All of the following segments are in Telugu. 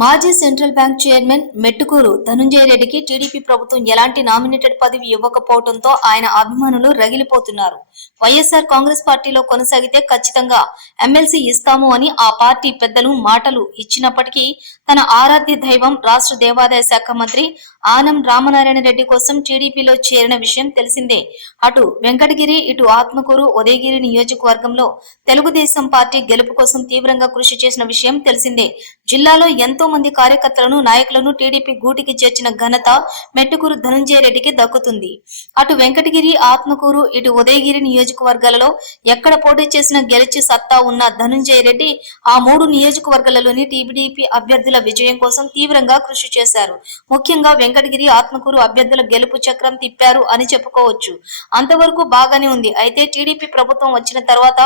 మాజీ central bank chairman Mettukuru Dhanunjaya రెడ్డికి టీడీపీ ప్రభుత్వం ఎలాంటి నామినేటెడ్ పదవి ఇవ్వకపోవడంతో ఆయన అభిమానులు రగిలిపోతున్నారు. వైఎస్ఆర్ కాంగ్రెస్ పార్టీలో కొనసాగితే ఖచ్చితంగా ఎమ్మెల్సీ ఇస్తాము అని ఆ పార్టీ పెద్దలు మాటలు ఇచ్చినప్పటికీ తన ఆరాధ్య దైవం రాష్ట్ర దేవాదాయ శాఖ మంత్రి ఆనం రామనారాయణ రెడ్డి కోసం టీడీపీలో చేరిన విషయం తెలిసిందే. అటు వెంకటగిరి, ఇటు ఆత్మకూరు, ఉదయగిరి నియోజకవర్గంలో తెలుగుదేశం పార్టీ గెలుపు కోసం తీవ్రంగా కృషి చేసిన విషయం తెలిసిందే. జిల్లాలో ఎంతో మంది కార్యకర్తలను, నాయకులను టీడీపీ గూటికి చేర్చిన ఘనత మెట్టుకూరు ధనుంజయ రెడ్డికి దక్కుతుంది. అటు వెంకటగిరి, ఆత్మకూరు, ఇటు ఉదయగిరి నియోజకవర్గాలలో ఎక్కడ పోటీ చేసినా గెలిచి సత్తా ఉన్న ధనుంజయ రెడ్డి ఆ మూడు నియోజకవర్గాలలోని టీడీపీ అభ్యర్థుల విజయం కోసం తీవ్రంగా కృషి చేశారు. ముఖ్యంగా వెంకటగిరి, ఆత్మకూరు అభ్యర్థుల గెలుపు చక్రం తిప్పారు అని చెప్పుకోవచ్చు. అంతవరకు బాగానే ఉంది. అయితే టీడీపీ ప్రభుత్వం వచ్చిన తర్వాత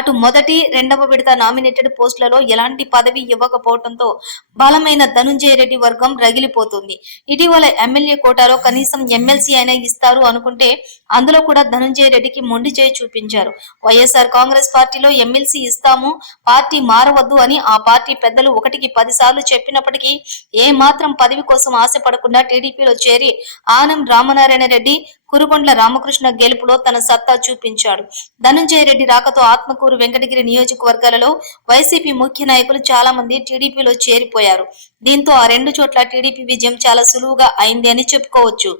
అటు మొదటి, రెండవ విడత నామినేటెడ్ పోస్టులలో ఎలాంటి పదవి ఇవ్వకపోవడంతో బలమైన ధనుంజయ రెడ్డి వర్గం రగిలిపోతుంది. ఇటీవల ఎమ్మెల్యే కోటాలో కనీసం ఎమ్మెల్సీ అయినా ఇస్తారు అనుకుంటే అందులో కూడా ధనుంజయ రెడ్డికి మొండి చేయి చూపించారు. వైఎస్ఆర్ కాంగ్రెస్ పార్టీలో ఎమ్మెల్సీ ఇస్తాము, పార్టీ మారవద్దు అని ఆ పార్టీ పెద్దలు 1కి 10 సార్లు చెప్పినప్పటికీ ఏ మాత్రం పదవి కోసం ఆశపడకుండా టీడీపీలో చేరి ఆనం రామనారాయణ రెడ్డి, కురుగొండ్ల రామకృష్ణ గెలుపులో తన సత్తా చూపించాడు. ధనుంజయ రెడ్డి రాకతో ఆత్మకూరు, వెంకటగిరి నియోజకవర్గాలలో వైసీపీ ముఖ్య నాయకులు చాలా మంది టీడీపీలో చేరిపోయారు. దీంతో ఆ రెండు చోట్ల టీడీపీ విజయం చాలా సులువుగా అయింది అని చెప్పుకోవచ్చు.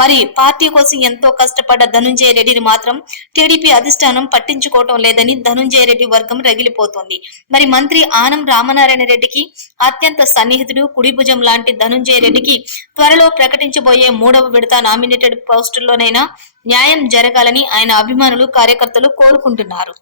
మరి పార్టీ కోసం ఎంతో కష్టపడ్డ ధనుంజయ రెడ్డిని మాత్రం టీడీపీ అధిష్టానం పట్టించుకోవటం లేదని ధనుంజయ రెడ్డి వర్గం రగిలిపోతోంది. మరి మంత్రి ఆనం రామనారాయణ రెడ్డికి అత్యంత సన్నిహితుడు, కుడిభుజం లాంటి ధనుంజయ రెడ్డికి త్వరలో ప్రకటించబోయే 3వ విడత నామినేటెడ్ పోస్టుల్లోనైనా న్యాయం జరగాలని ఆయన అభిమానులు, కార్యకర్తలు కోరుకుంటున్నారు.